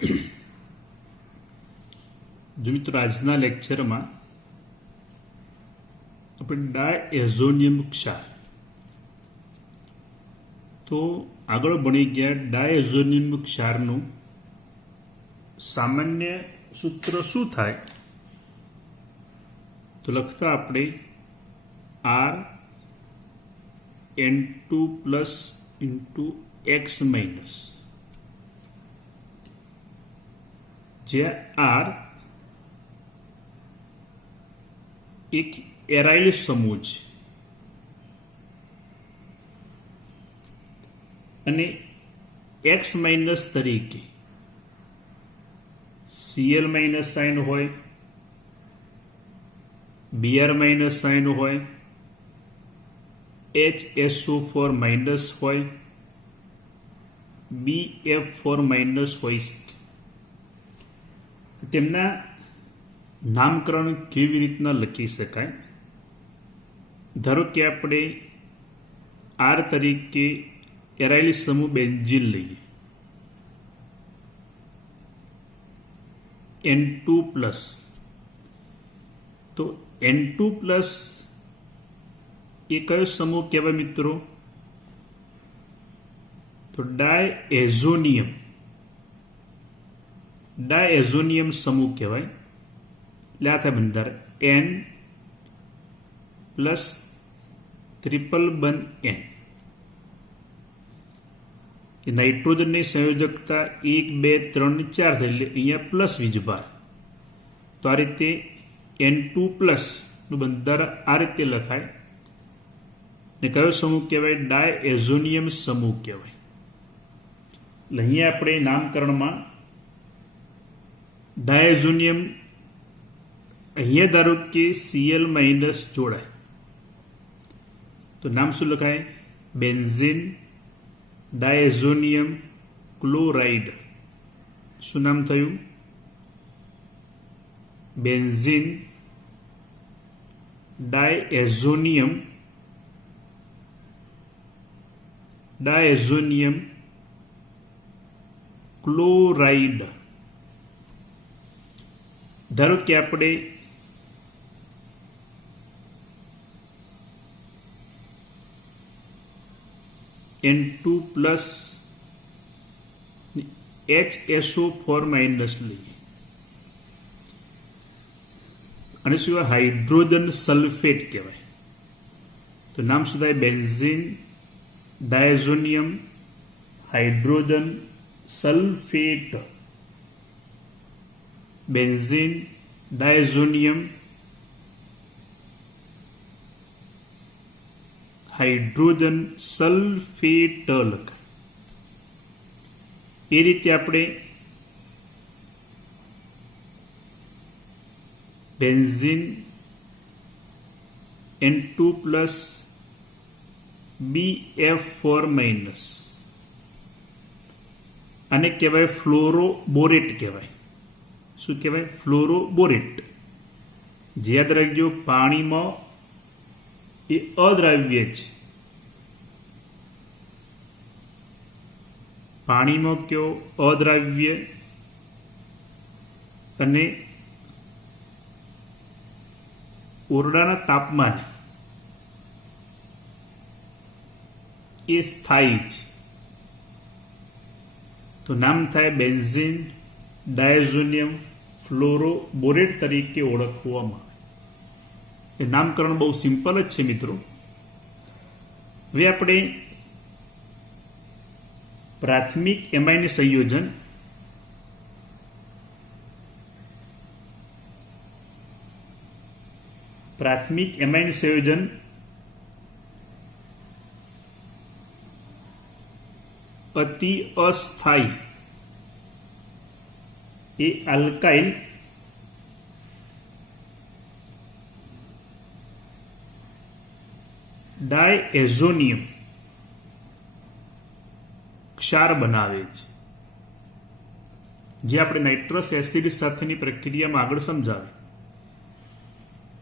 જો મિત્રો આજના લેક્ચરમાં આપણે ડાયએઝોનિયમ ક્ષાર તો આગળ ભણી ગયા ડાયએઝોનિયમ ક્ષારનું સામાન્ય સૂત્ર શું થાય તો લખતા આપણે RN2+ X માઇનસ જ્યાં R એક એરાઇલ સમૂહ છે અને X માઇનસ તરીકે Cl માઇનસ સાઇન હોય, Br માઇનસ સાઇન હોય, HSO4 માઇનસ હોય, BF4 માઇનસ હોઈ શકે. તેમના નામકરણ કેવી રીતના લખી શકાય? ધારો કે આપણે R તરીકે એરાઇલ સમૂહ બેન્ઝીન લઈએ, N2+, તો N2+ એ કયો સમૂહ કહેવાય મિત્રો? તો ડાયએઝોનિયમ સમૂહ કહેવાય. એટલે આ થાય બંધાર N પ્લસ ટ્રિપલ બંધ N. નાઇટ્રોજનની સંયોજકતા 1, 2, 3, 4 થઈ, એટલે અહીંયા પ્લસ વીજભાર. તો આ રીતે N2+ નું બંધારણ આ રીતે લખાય. ને કયો સમૂહ કહેવાય? ડાયએઝોનિયમ સમૂહ કહેવાય. એટલે અહીંયા આપણે નામકરણમાં ડાયએઝોનિયમ, અહીંયા ધારો કે Cl માઇનસ જોડાય તો નામ શું લખાય? Benzene diazonium chloride. શું નામ થયું? Benzene diazonium chloride. ધારો કે આપણે N2+ HSO4 માઇનસ લઈએ અને શું હાઇડ્રોજન સલ્ફેટ કહેવાય. તો નામ શું થાય? Benzene diazonium hydrogen sulphate. Benzene diazonium hydrogen sulphate લખાય. એ રીતે આપણે બેન્ઝીન N2+ BF4 માઇનસ આને કહેવાય ફ્લોરોબોરેટ કહેવાય. શું કહેવાય? ફ્લોરોબોરેટ. જે યાદ રાખજો, પાણીમાં એ અદ્રાવ્ય છે. પાણીમાં કયો? અદ્રાવ્ય. અને ઓરડાના તાપમાને એ સ્થાયી છે. તો નામ થાય બેન્ઝીન ડાયઝોનિયમ ફ્લોરોબોરેટ તરીકે ઓળખવામાં. એ નામકરણ બહુ સિમ્પલ જ છે મિત્રો. હવે આપણે પ્રાથમિક એમાઇન સંયોજન અતિ અસ્થાયી એ આલ્કાઇલ ડાયએઝોનિયમ ક્ષાર બનાવે છે, જે આપણે નાઇટ્રસ એસિડ સાથેની પ્રક્રિયામાં આગળ સમજાવે.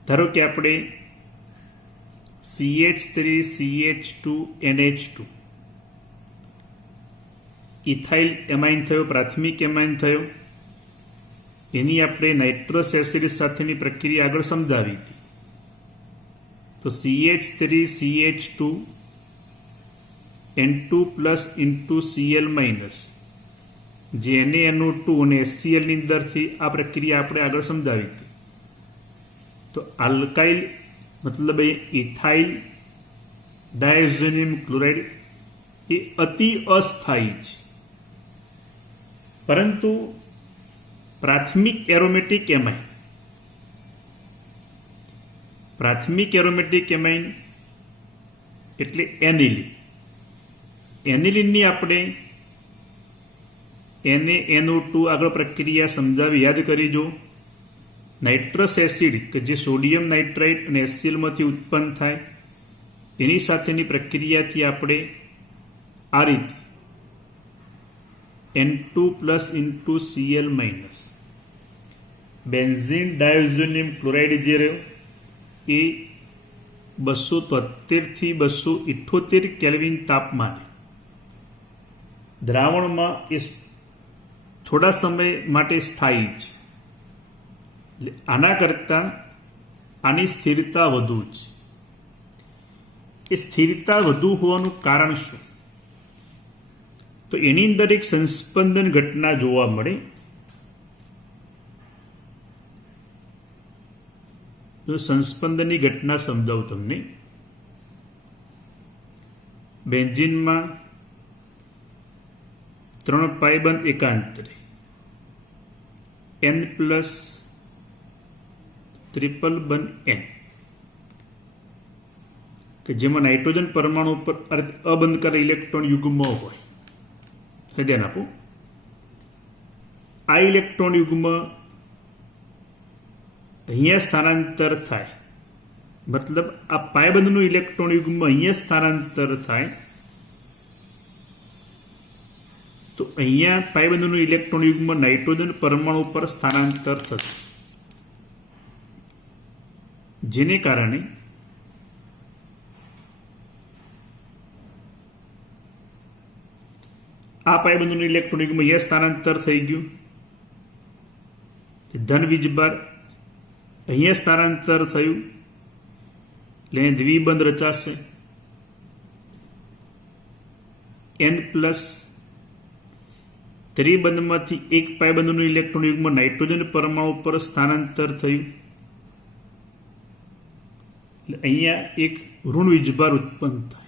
ધારો કે આપણે CH3CH2NH2 ઇથાઇલ એમાઇન થયો, પ્રાથમિક એમાઇન થયો, એની આપણે નાઇટ્રસ એસિડ સાથેની પ્રક્રિયા આગળ સમજાવી હતી. તો CH3CH2 N2 plus into Cl minus, જે NaNO2 અને HCl ની અંદરથી આ પ્રક્રિયા આપણે આગળ સમજાવી હતી. તો આલ્કાઇલ મતલબ ઇથાઇલ ડાયઝોનિયમ ક્લોરાઇડ એ અતિ અસ્થાયી છે, પરંતુ પ્રાથમિક એરોમેટિક એમાઇન એટલે એનિલિનની આપણે NaNO2 આગળ પ્રક્રિયા સમજાવી યાદ કરી જો. નાઇટ્રસ એસિડ કે જે સોડિયમ નાઇટ્રાઇટ અને HCl માંથી ઉત્પન્ન થાય એની સાથેની પ્રક્રિયાથી આપણે આ રીતે N2 plus into Cl minus benzene diazonium chloride જે રહ્યો એ 273 થી 278 કેલ્વિન તાપમાને દ્રાવણમાં એ થોડા સમય માટે સ્થાયી છે. આના કરતાં આની સ્થિરતા વધુ છે. એ સ્થિરતા વધુ હોવાનું કારણ શું? તો એની અંદર એક સંસ્પંદન ઘટના જોવા મળે. જો સંસ્પંદનની ઘટના સમજાવું તમને. બેન્ઝીનમાં 3 પાઇ બંધ એકાંતરે N પ્લસ ટ્રિપલ બંધ N કે જેમાં નાઇટ્રોજન પરમાણુ ઉપર અબંધ કરે ઇલેક્ટ્રોન યુગ્મ હોય. ધ્યાન આપો. આ ઇલેક્ટ્રોન યુગ્મ અહીંયા સ્થાનાંતર થાય, મતલબ આ પાયબંધનું ઇલેક્ટ્રોન યુગ્મ અહીંયા સ્થાનાંતર થાય તો અહીંયા પાયબંધનું ઇલેક્ટ્રોન યુગ્મ નાઇટ્રોજન પરમાણુ પર સ્થાનાંતર થશે, જેને કારણે આ પાયબંધનું ઇલેક્ટ્રોન યુગ્મ અહીંયા સ્થાનાંતર થઈ ગયું. ધન વીજભાર અહીંયા સ્થાનાંતર થયું એટલે દ્વિબંધ રચાશે. N પ્લસ ત્રિબંધમાંથી એક પાયબંધનું ઇલેક્ટ્રોન યુગ્મ નાઇટ્રોજન પરમાણુ પર સ્થાનાંતર થયું એટલે અહીંયા એક ઋણ વીજભાર ઉત્પન્ન થાય.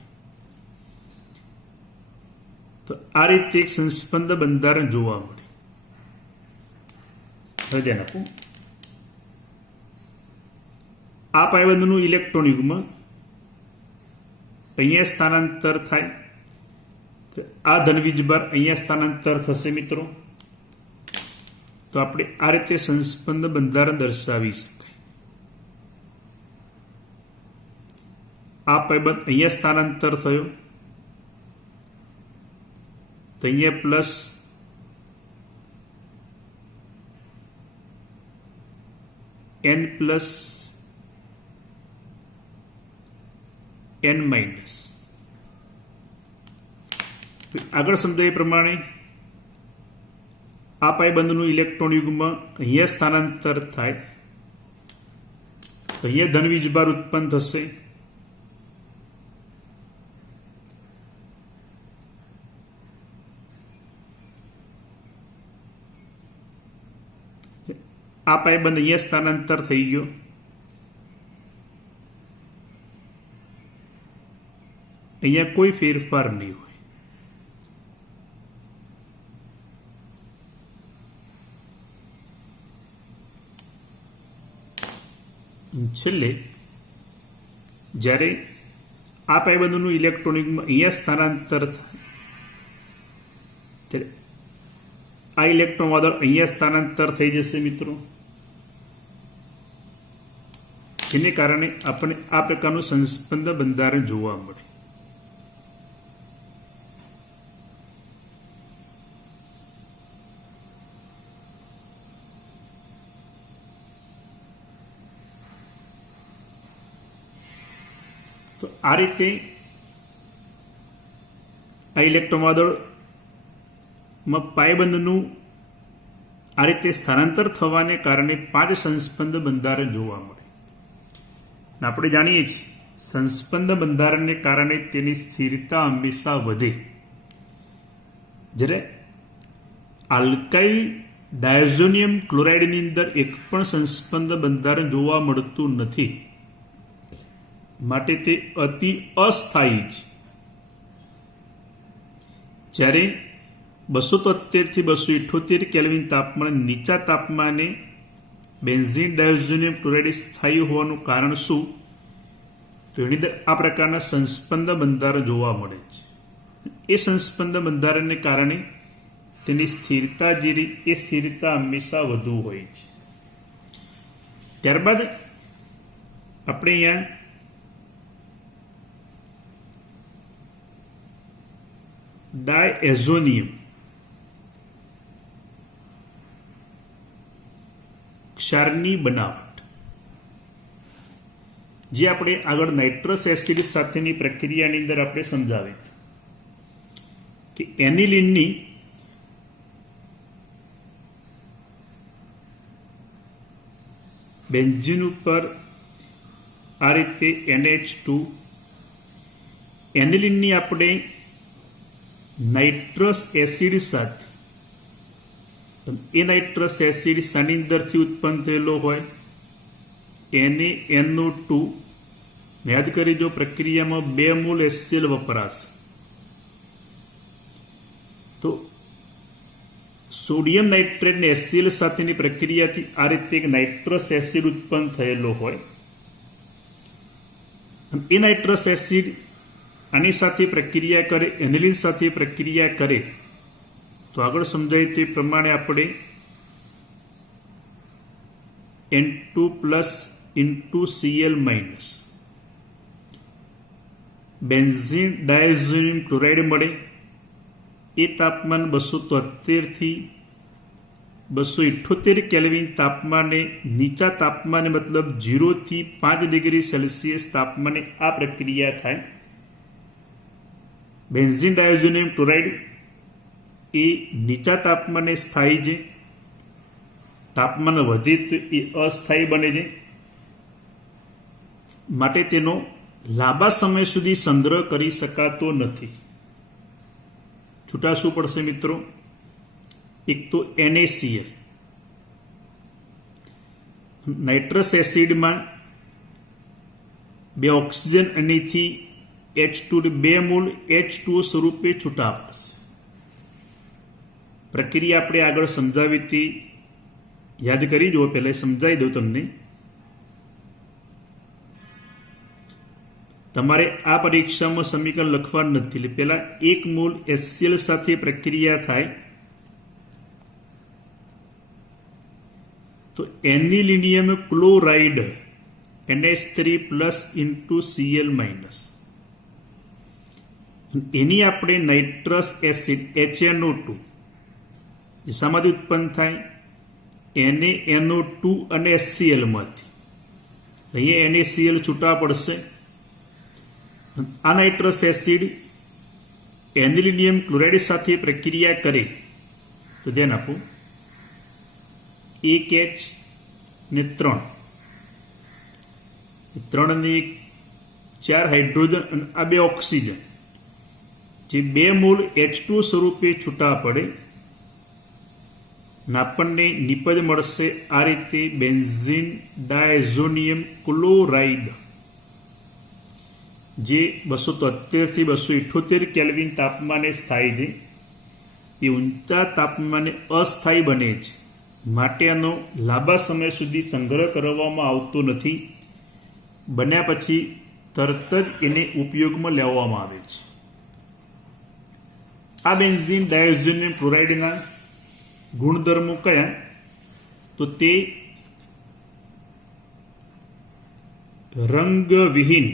તો આ રીતે એક સંસ્પંદ બંધારણ જોવા મળે. હવે ધ્યાન આપો. આ પાયબંધનું ઇલેક્ટ્રોન યુગ્મ અહીંયા સ્થાનાંતર થાય, આ ધન વીજભાર અહીંયા સ્થાનાંતર થશે મિત્રો. તો આપણે આ રીતે સંસ્પંદ બંધારણ દર્શાવી શકાય. આ પાયબંધ અહીંયા સ્થાનાંતર થયો તો અહીંયા plus N plus N minus. આગળ સમજાય એ પ્રમાણે આ પાયબંધનું ઇલેક્ટ્રોન યુગ્મ અહીંયા સ્થાનાંતર થાય તો અહીંયા ધન વીજભાર ઉત્પન્ન થશે. આ પાયબંધ અહીંયા સ્થાનાંતર થઈ ગયો. અહીંયા કોઈ ફેરફાર નહીં હોય. છેલ્લે જ્યારે આ પાયબંધનું ઇલેક્ટ્રોન યુગ્મ અહીંયા સ્થાનાંતર થાય ત્યારે આ ઇલેક્ટ્રોન વાદળ અહીંયા સ્થાનાંતર થઈ જશે મિત્રો, જેને કારણે આપણને આ પ્રકારનું સંસ્પંદ બંધારણ જોવા મળે. તો આ રીતે આ ઇલેક્ટ્રોન વાદળ પાયબંધનું આ રીતે સ્થાનાંતર થવાને કારણે 5 સંસ્પંદ બંધારણ જોવા મળે. આપણે જાણીએ છીએ સંસ્પંદ બંધારણને કારણે તેની સ્થિરતા હંમેશા વધે. જ્યારે આલ્કાઇલ ડાયઝોનિયમ ક્લોરાઇડની અંદર એક પણ સંસ્પંદ બંધારણ જોવા મળતું નથી, માટે તે અતિ અસ્થાયી છે. જ્યારે 273 થી 278 કેલ્વિન તાપમાન નીચા તાપમાને બેન્ઝીન ડાયોઝોનિયમ ક્લોરાઇડ સ્થાયી હોવાનું કારણ શું? તો એની અંદર આ પ્રકારના સંસ્પંદ બંધારણ જોવા મળે છે. એ સંસ્પંદ બંધારણને કારણે તેની સ્થિરતા જે એ સ્થિરતા હંમેશા વધુ હોય છે. ત્યારબાદ આપણે અહીંયા ડાયએઝોનિયમ ક્ષારની બનાવટ, જે આપણે આગળ નાઇટ્રસ એસિડ સાથેની પ્રક્રિયાની અંદર આપણે સમજાવી કે એનિલિનની બેન્ઝીન ઉપર આ રીતે NH2 એનિલિનની આપણે નાઇટ્રસ એસિડ સાથે, એ નાઇટ્રસ એસિડ શાની અંદરથી ઉત્પન્ન થયેલો હોય? NaNO2. યાદ કરીજો, પ્રક્રિયામાં 2 મોલ HCl વપરાશે. તો સોડિયમ નાઇટ્રેટ ને HCl સાથેની પ્રક્રિયાથી આ રીતે એક નાઇટ્રસ એસિડ ઉત્પન્ન થયેલો હોય. એ નાઇટ્રસ એસિડ આની સાથે પ્રક્રિયા કરે, એનિલિન સાથે પ્રક્રિયા કરે તો આગળ સમજાય તે પ્રમાણે આપણે N2+ into Cl- benzene diazonium chloride મળે. એ તાપમાન 273 થી 278 કેલ્વિન તાપમાને નીચા તાપમાને મતલબ 0 થી 5 ડિગ્રી સેલ્સિયસ તાપમાને આ પ્રક્રિયા થાય. બેન્ઝીન ડાયોઝોનિયમ ક્લોરાઇડ એ નીચા તાપમાને સ્થાયી છે, તાપમાન વધે તો એ અસ્થાયી બને છે, માટે તેનો લાંબા સમય સુધી સંગ્રહ કરી શકાતો નથી. છૂટા શું પડશે મિત્રો? એક તો NaCl, નાઇટ્રસ એસિડમાં 2 ઓક્સિજન અહીંથી H2 2 મોલ H2O સ્વરૂપે છૂટા પડશે. પ્રક્રિયા આપણે આગળ સમજાવી હતી, યાદ કરી જુઓ, પહેલા સમજાવી દઉં તમને. તમારે આ પરીક્ષામાં સમીકરણ લખવાનું નથી, એટલે પહેલા 1 મોલ HCl સાથે પ્રક્રિયા થાય તો anilinium chloride NH3+ into Cl-, એની આપણે નાઇટ્રસ એસિડ HNO2 જે શામાંથી ઉત્પન્ન થાય? NaNO2 અને HCl માંથી. અહીંયા NaCl છૂટા પડશે. આ નાઇટ્રસ એસિડ એનિલિનિયમ ક્લોરાઇડ સાથે પ્રક્રિયા કરે તો ધ્યાન આપો, 1 H ને 3 અને 4 હાઇડ્રોજન અને આ 2 ઓક્સિજન જે 2 મોલ H2 સ્વરૂપે છૂટા પડે અને આપણને નિપજ મળશે આ રીતે બેન્ઝીન ડાયઝોનિયમ ક્લોરાઇડ, જે 273 થી 278 કેલ્વિન તાપમાને સ્થાયી છે. એ ઊંચા તાપમાને અસ્થાયી બને છે, માટે આનો લાંબા સમય સુધી સંગ્રહ કરવામાં આવતો નથી. બન્યા પછી તરત જ એને ઉપયોગમાં લેવામાં આવે છે. આ બેન્ઝીન ડાયોઝોનિયમ ક્લોરાઇડના ગુણધર્મો કયા? તો તે રંગવિહીન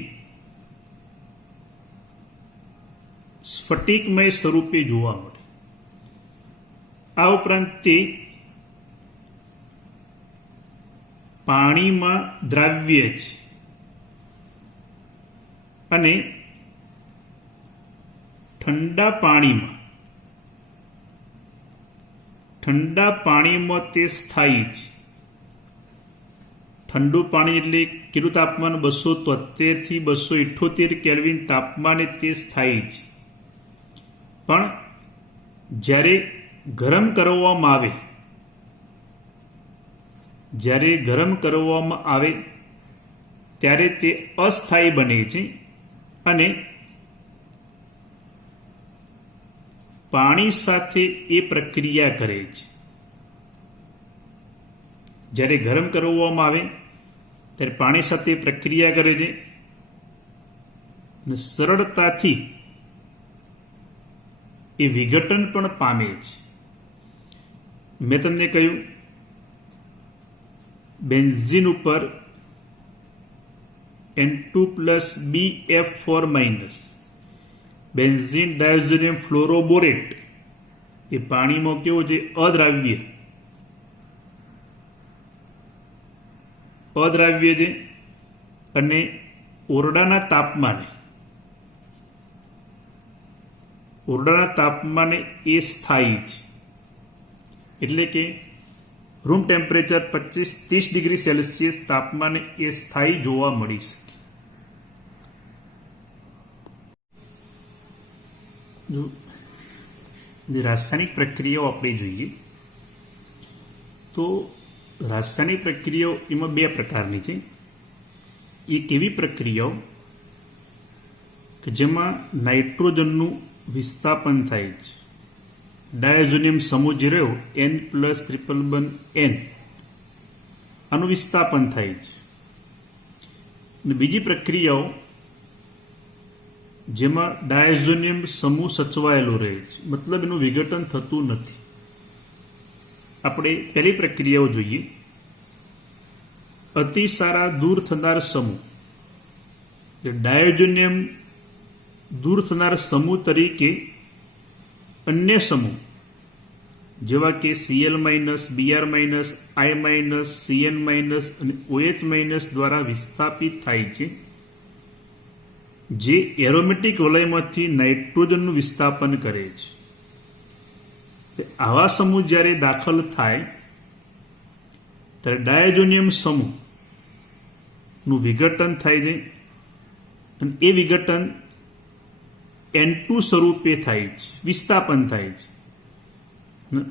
સ્ફટિકમય સ્વરૂપે જોવા મળે. આ ઉપરાંત તે પાણીમાં દ્રાવ્ય છે અને ઠંડા પાણીમાં ઠંડા પાણીમાં તે સ્થાયી છે. ઠંડુ પાણી એટલે કેટલું તાપમાન? 273 થી 278 કેલ્વિન તાપમાને તે સ્થાયી છે. પણ જ્યારે ગરમ કરવામાં આવે ત્યારે તે અસ્થાયી બને છે અને પાણી સાથે એ પ્રક્રિયા કરે છે. જ્યારે ગરમ કરવામાં આવે ત્યારે પાણી સાથે પ્રક્રિયા કરે છે અને સરળતાથી એ વિઘટન પણ પામે છે. મેં તમને કહ્યું બેન્ઝીન ઉપર N2+BF4- બેન્ઝીન ડાયોઝોનિયમ ફ્લોરોબોરેટ એ પાણીમાં કેવો છે? અદ્રાવ્ય છે અને ઓરડાના તાપમાને એ સ્થાયી છે. એટલે કે રૂમ ટેમ્પરેચર 25-30 ડિગ્રી સેલ્સિયસ તાપમાને એ સ્થાયી જોવા મળી શકે. રાસાયણિક પ્રક્રિયાઓ આપણે જોઈએ તો રાસાયણિક પ્રક્રિયાઓ એમાં બે પ્રકારની છે. એક એવી પ્રક્રિયાઓ કે જેમાં નાઇટ્રોજનનું વિસ્થાપન થાય છે. ડાયોઝોનિયમ સમૂહ જે રહ્યો N+111N આનું વિસ્થાપન થાય છે. અને બીજી પ્રક્રિયાઓ જેમાં ડાયોઝોનિયમ સમૂહ સચવાયેલો રહે છે, મતલબ એનું વિઘટન થતું નથી. આપણે પહેલી પ્રક્રિયાઓ જોઈએ. અતિ સારા દૂર થનાર સમૂહ, ડાયોઝોનિયમ દૂર થનાર સમૂહ તરીકે અન્ય સમૂહ જેવા કે Cl-, Br-, I-, Cn- અને OH- દ્વારા વિસ્થાપિત થાય છે, જે એરોમેટિક વલયમાંથી નાઇટ્રોજનનું વિસ્થાપન કરે છે. આવા સમૂહ જ્યારે દાખલ થાય ત્યારે ડાયોઝોનિયમ સમૂહનું વિઘટન થાય છે અને એ વિઘટન N2 સ્વરૂપે થાય છે, વિસ્થાપન થાય છે.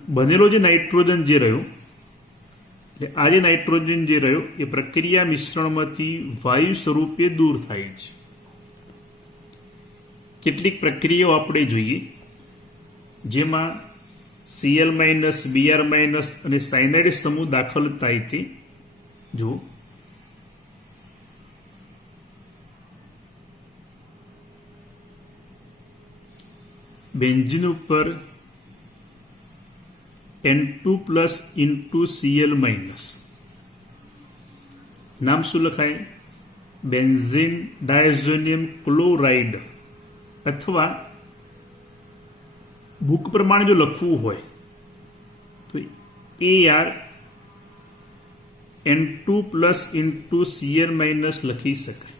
બનેલો જે નાઇટ્રોજન જે રહ્યો, એટલે આ જે નાઇટ્રોજન જે રહ્યો એ પ્રક્રિયા મિશ્રણમાંથી વાયુ સ્વરૂપે દૂર થાય છે. કેટલીક પ્રક્રિયાઓ આપણે જોઈએ જેમાં Cl-, Br- અને સાયનાઇડ સમૂહ દાખલ થાય છે. જો બેન્ઝીન ઉપર N2+Cl-, નામ શું લખાય? Benzene diazonium chloride. અથવા બુક પ્રમાણે જો લખવું હોય તો AR N2+Cl- લખી શકાય.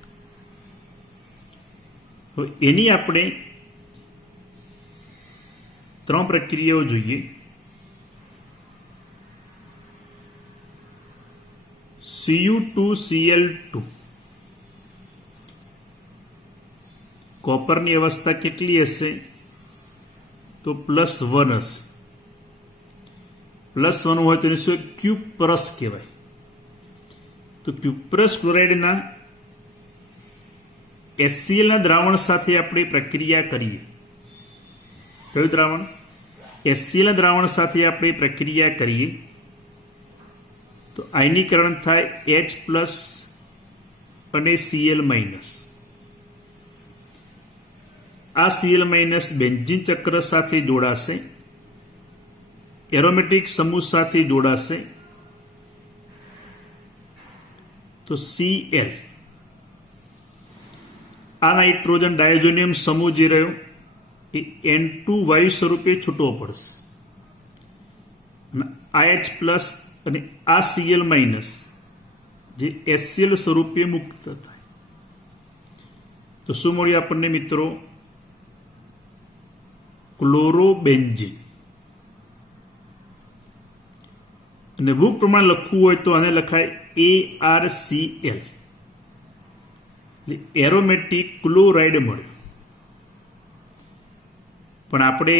હવે એની આપણે ત્રણ પ્રક્રિયાઓ જોઈએ. Cu2Cl2. કોપરની અવસ્થા કેટલી હશે? તો +1 હશે. +1 હોય તો શું? ક્યુપરસ કહેવાય. તો ક્યુપરસ ક્લોરાઇડના HCl ના દ્રાવણ સાથે આપણે પ્રક્રિયા કરીએ. કયું દ્રાવણ? HCl ના દ્રાવણ સાથે આપણે પ્રક્રિયા કરીએ તો આયનીકરણ થાય H+ અને Cl-. આ Cl- બેન્ઝીન ચક્ર સાથે જોડાશે, એરોમેટિક સમૂહ સાથે જોડાશે તો Cl. આ નાઇટ્રોજન ડાયોઝોનિયમ સમૂહ જે રહ્યો એ N2 વાયુ સ્વરૂપે છૂટવો પડશે અને IH+ અને આ Cl- જે HCl સ્વરૂપે મુક્ત થાય. તો શું મળ્યું આપણને મિત્રો? ક્લોરોબેન્ઝીન. અને બુક પ્રમાણે લખવું હોય તો આને લખાય ArCl, એરોમેટિક ક્લોરાઇડ મળ્યું. પણ આપણે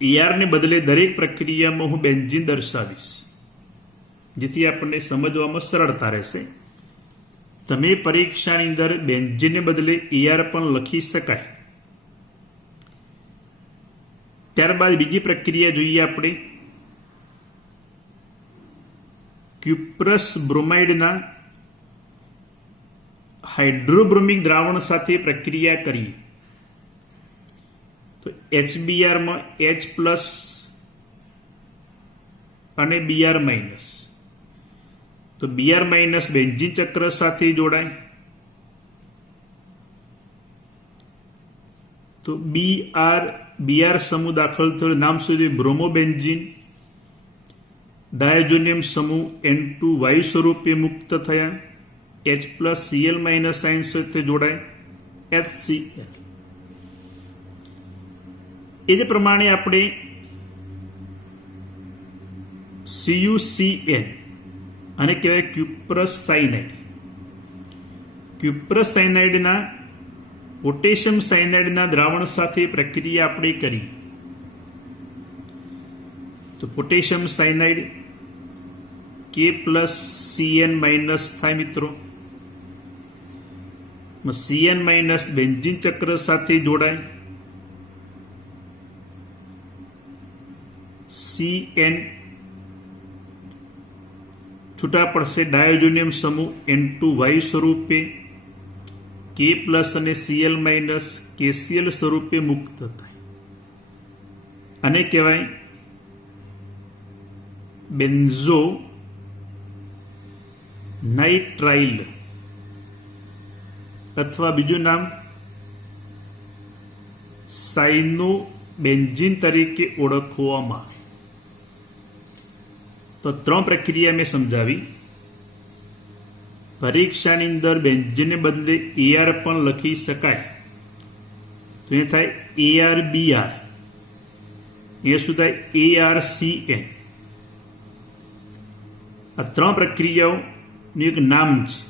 ER ને બદલે દરેક પ્રક્રિયામાં હું બેન્ઝીન દર્શાવીશ, જેથી આપણને સમજવામાં સરળતા રહેશે. તમે પરીક્ષાની અંદર બેન્ઝીનને બદલે ER પણ લખી શકાય. ત્યારબાદ બીજી પ્રક્રિયા જોઈએ આપણે. ક્યુપ્રસ બ્રોમાઇડના હાઇડ્રોબ્રોમિક દ્રાવણ સાથે પ્રક્રિયા કરીએ તો HBr માં H+ અને Br-, તો Br- બેન્ઝીન ચક્ર સાથે જોડાય તો Br સમૂહ દાખલ થયો, નામ સુધી બ્રોમોબેન્ઝીન. ડાયઝોનિયમ સમૂહ N2 વાયુ સ્વરૂપે મુક્ત થયા, H+Cl- આયન સાથે જોડાય HCl. એ જ પ્રમાણે આપણે CuCl આને કહેવાય ક્યુપ્રસ સાયનાઇડ. ક્યુપ્રસ સાયનાઇડના પોટેશિયમ સાયનાઇડના દ્રાવણ સાથે પ્રક્રિયા આપણે કરી તો પોટેશિયમ સાયનાઇડ K+Cn- થાય મિત્રો. Cn- બેન્ઝીન ચક્ર સાથે જોડાય, Cn છૂટા પડશે, ડાયોજોનિયમ સમૂહ N2 વાયુ સ્વરૂપે, K+ અને Cl- KCl સ્વરૂપે મુક્ત થાય. આને કહેવાય બેન્ઝો નાઇટ્રાઇલ અથવા બીજું નામ સાયનોબેન્ઝીન તરીકે ઓળખવામાં આવે. તો 3 પ્રક્રિયા મેં સમજાવી. પરીક્ષાની અંદર બેન્ઝીનને બદલે ER પણ લખી શકાય તો એ થાય ArBr, એ શું થાય ArCn. આ 3 પ્રક્રિયાઓનું એક નામ છે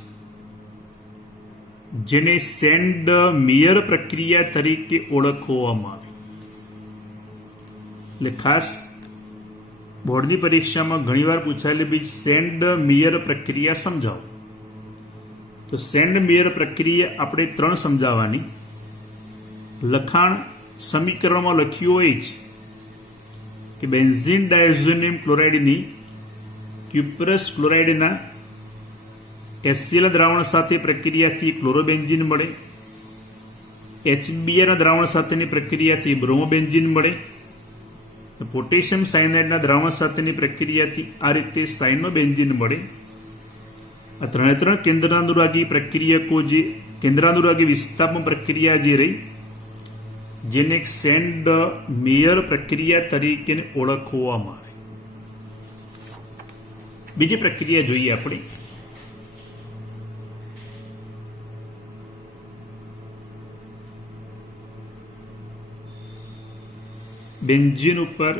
જેને સેન્ડ મેયર પ્રક્રિયા તરીકે ઓળખવામાં આવે. એટલે ખાસ બોર્ડની પરીક્ષામાં ઘણીવાર પૂછાયેલી ભાઈ સેન્ડ મેયર પ્રક્રિયા સમજાવો. તો સેન્ડ મેયર પ્રક્રિયા આપણે 3 સમજાવવાની. લખાણ સમીકરણમાં લખ્યું હોય છે કે બેન્ઝીન ડાયઝોનિયમ ક્લોરાઇડની ક્યુપ્રસ ક્લોરાઇડના HCl દ્રાવણ સાથે પ્રક્રિયાથી ક્લોરોબેન્ઝીન મળે, HBr દ્રાવણ સાથેની પ્રક્રિયાથી બ્રોમોબેન્ઝીન મળે, પોટેશિયમ સાયનાઇડના દ્રાવણ સાથેની પ્રક્રિયાથી આ રીતે સાયનોબેન્ઝીન મળે. આ 3 કેન્દ્રાનુરાગી પ્રક્રિયકો જે કેન્દ્રાનુરાગી વિસ્થાપન પ્રક્રિયા જે રહી જેને સેન્ડ મેયર પ્રક્રિયા તરીકે ઓળખવામાં આવે. બીજી પ્રક્રિયા જોઈએ આપણે. બેન્ઝીન ઉપર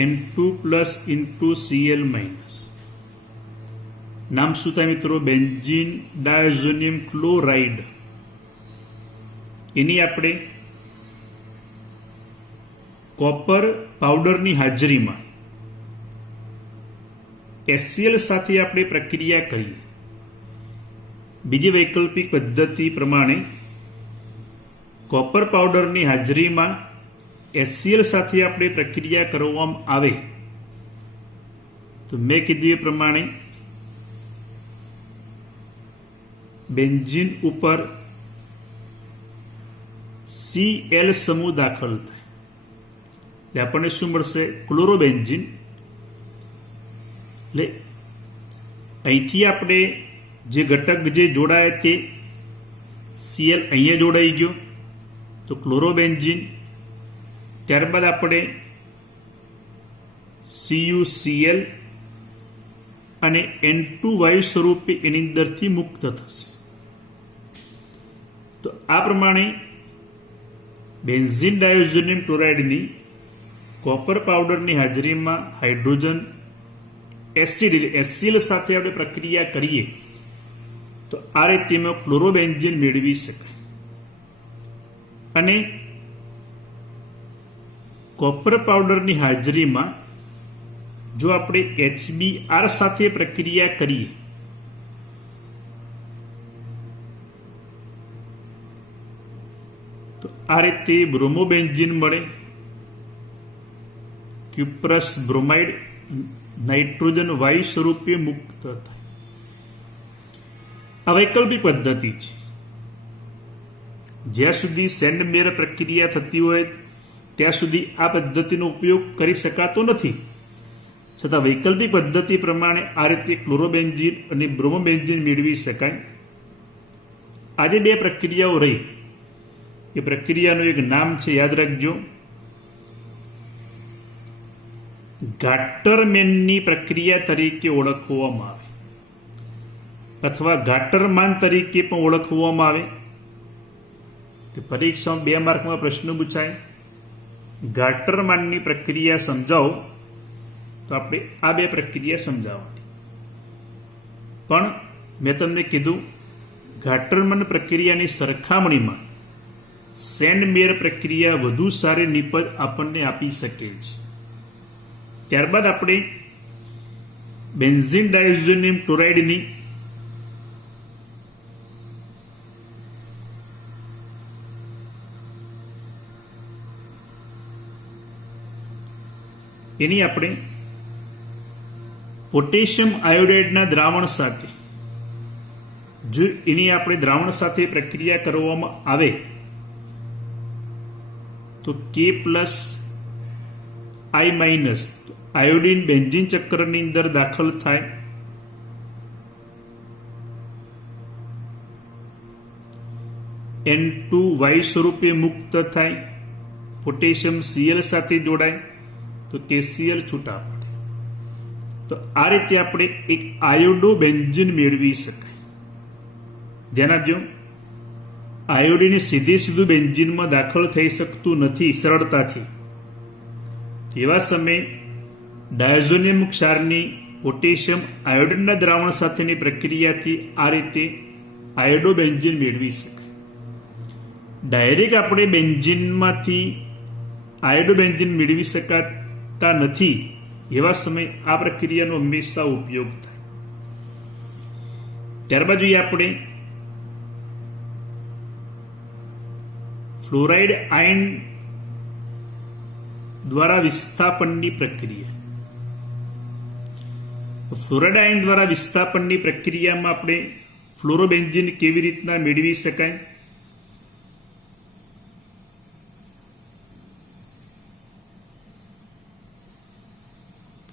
N2+ Cl-. નામ શું થાય મિત્રો? Benzene diazonium chloride. એની આપણે કોપર પાવડરની હાજરીમાં HCl સાથે આપણે પ્રક્રિયા કરીએ. બીજી વૈકલ્પિક પદ્ધતિ પ્રમાણે કોપર પાવડરની હાજરીમાં HCl સાથે આપણે પ્રક્રિયા કરવામાં આવે તો મેં કીધું એ પ્રમાણે બેન્ઝીન ઉપર Cl સમૂહ દાખલ થાય એટલે આપણને શું મળશે? ક્લોરોબેન્ઝીન. એટલે અહીંથી આપણે જે ઘટક જે જોડાય તે Cl અહીંયા જોડાઈ ગયો તો ક્લોરોબેન્ઝીન. ત્યારબાદ આપણે CuCl અને N2 વાયુ સ્વરૂપે એની અંદરથી મુક્ત થશે. તો આ પ્રમાણે બેન્ઝીન ડાયોઝોનિયમ ક્લોરાઇડની કોપર પાવડરની હાજરીમાં હાઇડ્રોજન એસિડ HCl સાથે આપણે પ્રક્રિયા કરીએ તો આ રીતે ક્લોરોબેન્ઝીન મેળવી શકાય. અને કોપર પાવડરની હાજરીમાં જો આપણે HBr સાથે પ્રક્રિયા કરીએ તો આ રીતે બ્રોમોબેન્ઝીન મળે. ક્યુપ્રસ બ્રોમાઇડ નાઇટ્રોજન વાયુ સ્વરૂપે મુક્ત થાય. આ વૈકલ્પિક પદ્ધતિ છે. જ્યાં સુધી સેન્ડમેર પ્રક્રિયા થતી હોય ત્યાં સુધી આ પદ્ધતિનો ઉપયોગ કરી શકાતો નથી. છતાં વૈકલ્પિક પદ્ધતિ પ્રમાણે આ રીતે ક્લોરોબેન્ઝીન અને બ્રોમોબેન્ઝીન મેળવી શકાય. આજે બે પ્રક્રિયાઓ રહી. એ પ્રક્રિયાનું એક નામ છે, યાદ રાખજો, ગાટરમેનની પ્રક્રિયા તરીકે ઓળખવામાં આવે અથવા ગાટરમાન તરીકે પણ ઓળખવામાં આવે. પરીક્ષામાં 2 માર્કમાં પ્રશ્ન પૂછાય, ગાટરમાનની પ્રક્રિયા સમજાવો, તો આપણે આ બે પ્રક્રિયા સમજાવવાની. પણ મેં તમને કીધું ગાટરમાન પ્રક્રિયાની સરખામણીમાં સેન્ડમેર પ્રક્રિયા વધુ સારી નિપજ આપણને આપી શકે છે. ત્યારબાદ આપણે બેન્ઝીન ડાયઝોનિયમ ક્લોરાઇડની એની આપણે પોટેશિયમ આયોડાઇડના દ્રાવણ સાથે જો એની આપણે દ્રાવણ સાથે પ્રક્રિયા કરવામાં આવે તો K plus I minus iodine benzene ચક્રની અંદર દાખલ થાય. N2Y સ્વરૂપે મુક્ત થાય. પોટેશિયમ Cl સાથે જોડાય તો KCl છૂટા પડે. તો આ રીતે આપણે એક આયોડો બેન્ઝીન મેળવી શકાય. ધ્યાન આપજો, આયોડિન સીધું બેન્ઝીનમાં દાખલ થઈ શકતું નથી સરળતાથી. તેવા સમયે ડાયઝોનિયમ ક્ષારની પોટેશિયમ આયોડિનના દ્રાવણ સાથેની પ્રક્રિયાથી આ રીતે આયોડો બેન્ઝીન મેળવી શકાય. ડાયરેક્ટ આપણે બેન્ઝીનમાંથી આયોડો બેન્ઝીન મેળવી શકાતા નથી. એવા સમયે આ પ્રક્રિયાનો હંમેશા ઉપયોગ થાય. ત્યારબાદ જોઈએ આપણે ફ્લોરાઇડ આયન દ્વારા વિસ્થાપનની પ્રક્રિયા. ફ્લોરાઇડ આયન દ્વારા વિસ્થાપનની પ્રક્રિયામાં આપણે ફ્લોરોબેન્ઝીન કેવી રીતના મેળવી શકાય?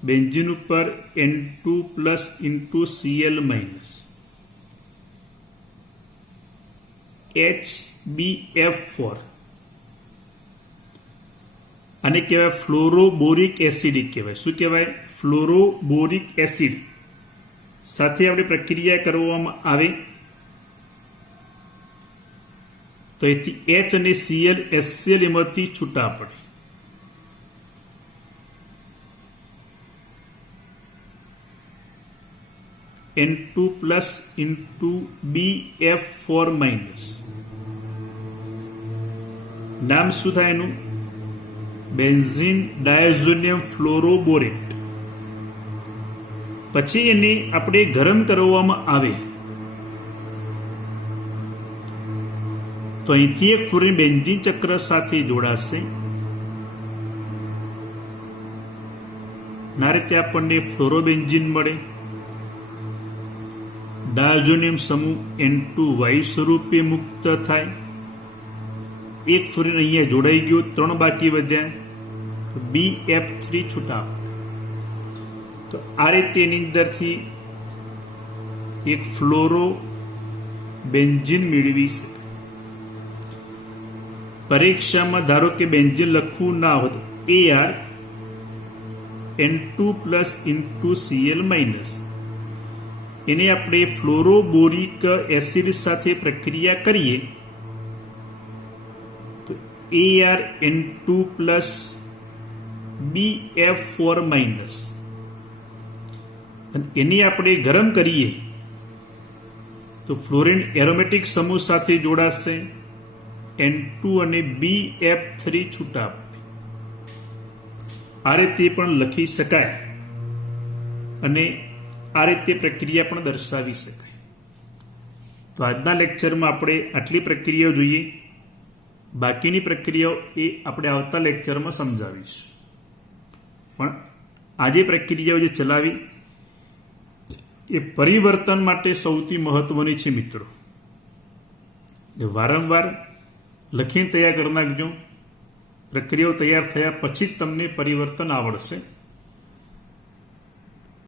બેન્ઝીન ઉપર N2+ Cl માઇનસ HBF4 આને કહેવાય ફ્લોરોબોરિક એસિડ કહેવાય. શું કહેવાય? ફ્લોરોબોરિક એસિડ સાથે આપણે પ્રક્રિયા કરવામાં આવે તો એથી H અને Cl HCl એમાંથી છૂટા પડે. N2+ BF4 માઇનસ નામ શું થાય એનું? Benzene diazonium fluoroborate. પછી એને આપણે ગરમ કરવામાં આવે તો અહીંથી એક ફ્લોરિન બેન્ઝીન ચક્ર સાથે જોડાશે. આ રીતે આપણને ફ્લોરોબેન્ઝીન મળે. ડાયઝોનિયમ સમૂહ N2Y સ્વરૂપે મુક્ત થાય. એક ફ્લોરિન અહીંયા જોડાઈ ગયો, 3 બાકી વધ્યા તો BF3 છૂટા. તો આ રીતે એની અંદરથી એક ફ્લોરો બેન્ઝીન મેળવી શકે. પરીક્ષામાં ધારો કે બેન્ઝીન લખવું ના હોય તો AR N2+ Cl માઇનસ એને આપણે ફ્લોરોબોરિક એસિડ સાથે પ્રક્રિયા કરીએ તો AR N2+ BF4 માઇનસ, અને એની આપણે ગરમ કરીએ તો ફ્લોરિન એરોમેટિક સમૂહ સાથે જોડાશે, N2 અને BF3 છૂટા પડે. આ રીતે પણ લખી શકાય અને આ રીતે પ્રક્રિયા પણ દર્શાવી શકાય. તો આજના લેક્ચરમાં આપણે આટલી પ્રક્રિયાઓ જોઈએ. બાકીની પ્રક્રિયાઓ એ આપણે આવતા લેક્ચરમાં સમજાવીશું. પણ આજે પ્રક્રિયાઓ જે ચલાવી એ પરિવર્તન માટે સૌથી મહત્વની છે મિત્રો. વારંવાર લખીને તૈયાર કરી નાખજો. પ્રક્રિયાઓ તૈયાર થયા પછી જ તમને પરિવર્તન આવડશે.